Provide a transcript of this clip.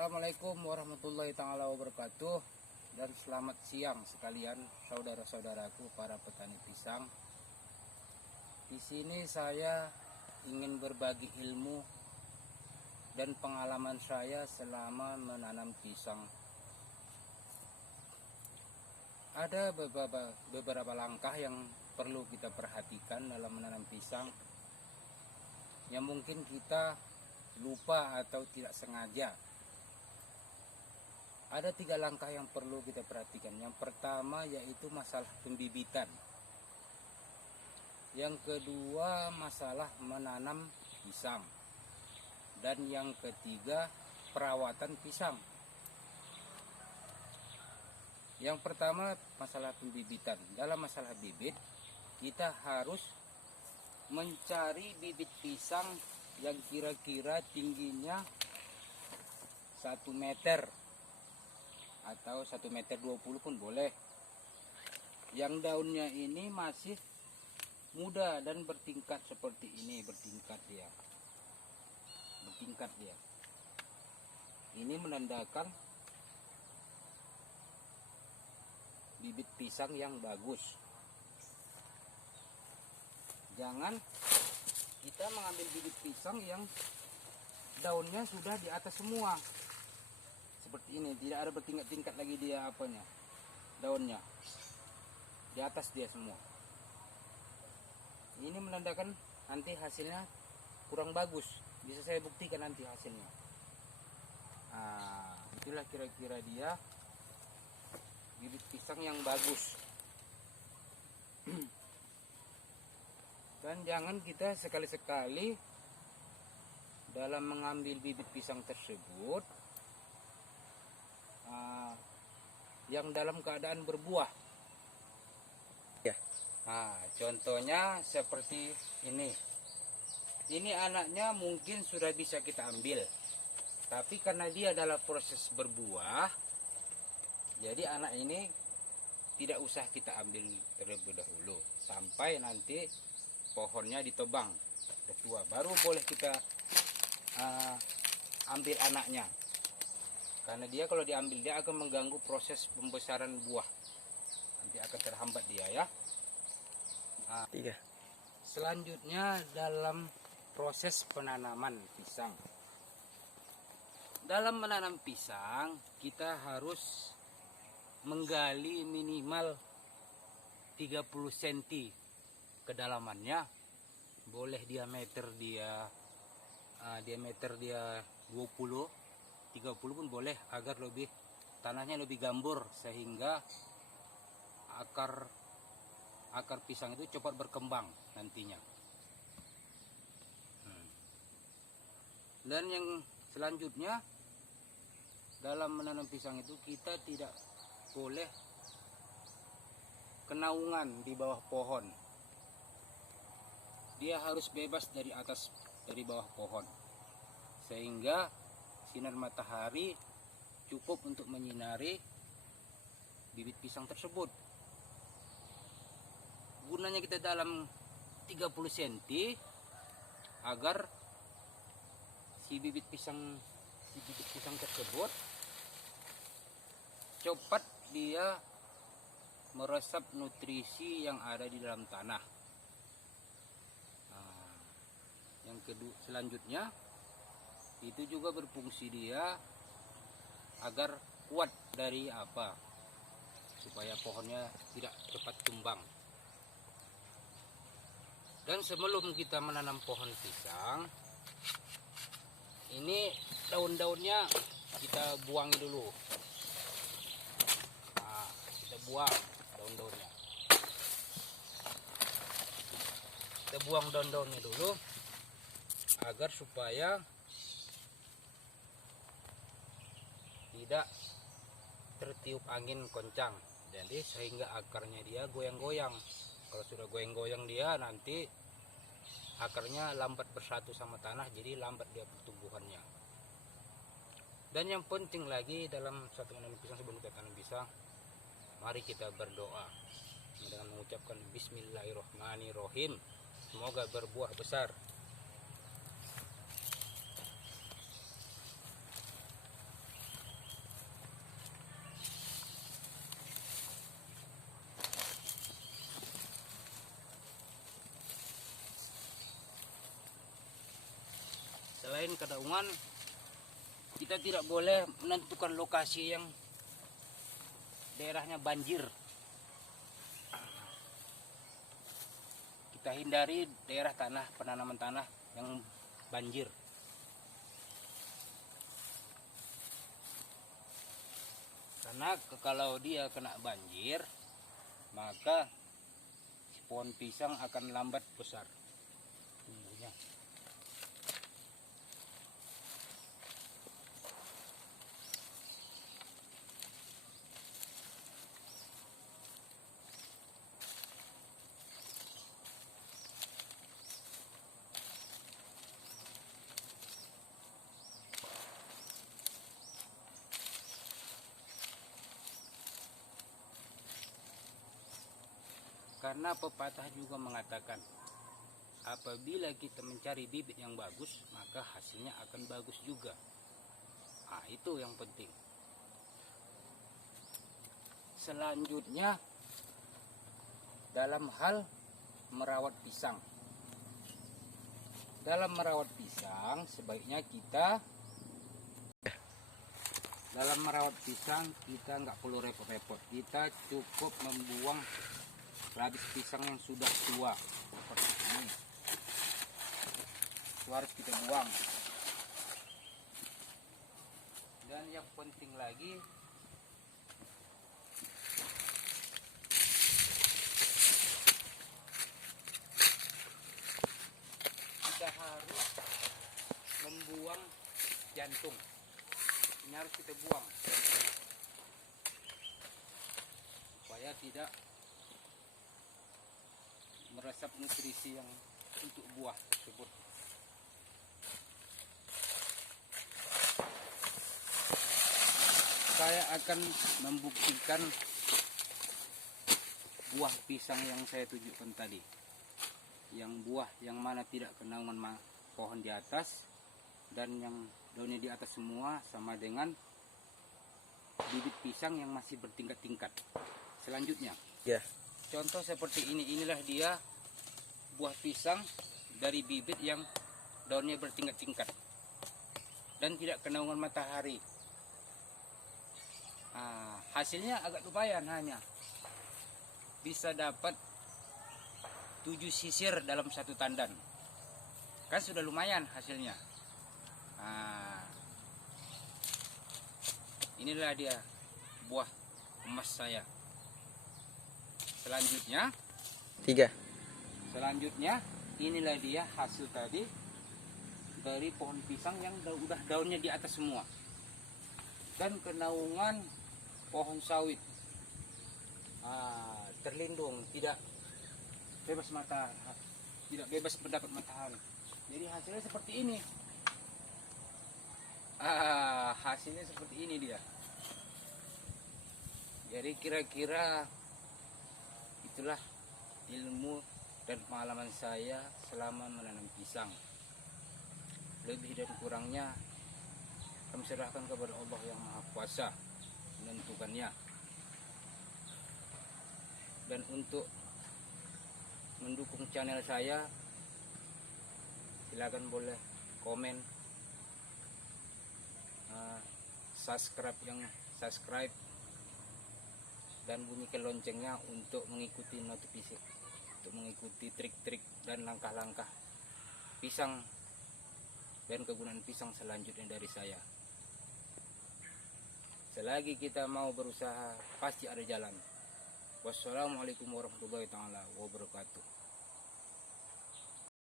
Assalamualaikum warahmatullahi taala wabarakatuh, dan selamat siang sekalian saudara-saudaraku para petani pisang. Di sini saya ingin berbagi ilmu dan pengalaman saya selama menanam pisang. Ada beberapa langkah yang perlu kita perhatikan dalam menanam pisang yang mungkin kita lupa atau tidak sengaja. Ada 3 langkah yang perlu kita perhatikan. Yang pertama yaitu masalah pembibitan. Yang kedua masalah menanam pisang. Dan yang ketiga perawatan pisang. Yang pertama masalah pembibitan. Dalam masalah bibit, kita harus mencari bibit pisang yang kira-kira tingginya 1 meter atau 1,20 meter pun boleh, yang daunnya ini masih muda dan bertingkat seperti ini. Bertingkat dia. Ini menandakan bibit pisang yang bagus. Jangan kita mengambil bibit pisang yang daunnya sudah di atas semua seperti ini, tidak ada bertingkat-tingkat lagi dia daunnya di atas dia semua. Ini menandakan nanti hasilnya kurang bagus. Bisa saya buktikan nanti hasilnya. Itulah kira-kira dia bibit pisang yang bagus. Dan jangan kita sekali-sekali dalam mengambil bibit pisang tersebut yang dalam keadaan berbuah. Ya. Contohnya seperti ini. Ini anaknya mungkin sudah bisa kita ambil, tapi karena dia adalah proses berbuah, jadi anak ini tidak usah kita ambil terlebih dahulu sampai nanti pohonnya ditebang tua, baru boleh kita ambil anaknya. Karena dia kalau diambil dia akan mengganggu proses pembesaran buah, nanti akan terhambat dia ya. Selanjutnya dalam proses penanaman pisang. Dalam menanam pisang kita harus menggali minimal 30 cm kedalamannya. Boleh diameter dia 20, 30 pun boleh, agar tanahnya lebih gambur sehingga akar pisang itu cepat berkembang nantinya. Dan yang selanjutnya dalam menanam pisang itu kita tidak boleh kenaungan di bawah pohon. Dia harus bebas dari bawah pohon, sehingga sinar matahari cukup untuk menyinari bibit pisang tersebut. Gunanya kita dalam 30 cm agar si bibit pisang tersebut cepat dia meresap nutrisi yang ada di dalam tanah. Yang kedua selanjutnya itu juga berfungsi dia agar kuat dari supaya pohonnya tidak cepat tumbang. Dan sebelum kita menanam pohon pisang, ini daun-daunnya kita buangi dulu. Kita buang daun-daunnya. Kita buang daun-daunnya dulu agar supaya tidak tertiup angin kencang, jadi sehingga akarnya dia goyang-goyang. Kalau sudah goyang-goyang dia, nanti akarnya lambat bersatu sama tanah, jadi lambat dia pertumbuhannya. Dan yang penting lagi dalam satu menanam pisang, sebelum kita tanam pisang, mari kita berdoa dengan mengucapkan Bismillahirrohmanirrohim, semoga berbuah besar. kedaungan, kita tidak boleh menentukan lokasi yang daerahnya banjir. Kita hindari daerah tanah, penanaman tanah yang banjir. Karena kalau dia kena banjir, maka pohon pisang akan lambat besar tumbuhnya. Karena pepatah juga mengatakan, apabila kita mencari bibit yang bagus, maka hasilnya akan bagus juga. Nah, itu yang penting. Selanjutnya, dalam hal merawat pisang. Dalam merawat pisang, sebaiknya kita nggak perlu repot-repot. Kita cukup membuang rabis pisang yang sudah tua seperti ini. Itu harus kita buang. Dan yang penting lagi, kita harus membuang jantung. Ini harus kita buang jantungnya, supaya tidak meresap nutrisi yang untuk buah tersebut. Saya akan membuktikan buah pisang yang saya tunjukkan tadi. Yang buah yang mana tidak kenaungan pohon di atas dan yang daunnya di atas semua, sama dengan bibit pisang yang masih bertingkat-tingkat. Selanjutnya, contoh seperti ini. Inilah dia buah pisang dari bibit yang daunnya bertingkat-tingkat dan tidak kenaungan matahari. Hasilnya agak lumayan, hanya bisa dapat 7 sisir dalam satu tandan. Kan sudah lumayan hasilnya. Inilah dia buah emas saya. Selanjutnya inilah dia hasil tadi dari pohon pisang yang udah daunnya di atas semua dan kenaungan pohon sawit. Terlindung, tidak bebas mendapat matahari. Jadi hasilnya seperti ini. Hasilnya seperti ini dia. Jadi kira-kira itulah ilmu dan pengalaman saya selama menanam pisang. Lebih dan kurangnya kami serahkan kepada Allah yang Maha Kuasa menentukannya. Dan untuk mendukung channel saya, silakan boleh komen, subscribe dan bunyikan loncengnya untuk mengikuti notifikasi, untuk mengikuti trik-trik dan langkah-langkah pisang dan kegunaan pisang selanjutnya dari saya. Selagi kita mau berusaha, pasti ada jalan. Wassalamualaikum warahmatullahi wabarakatuh.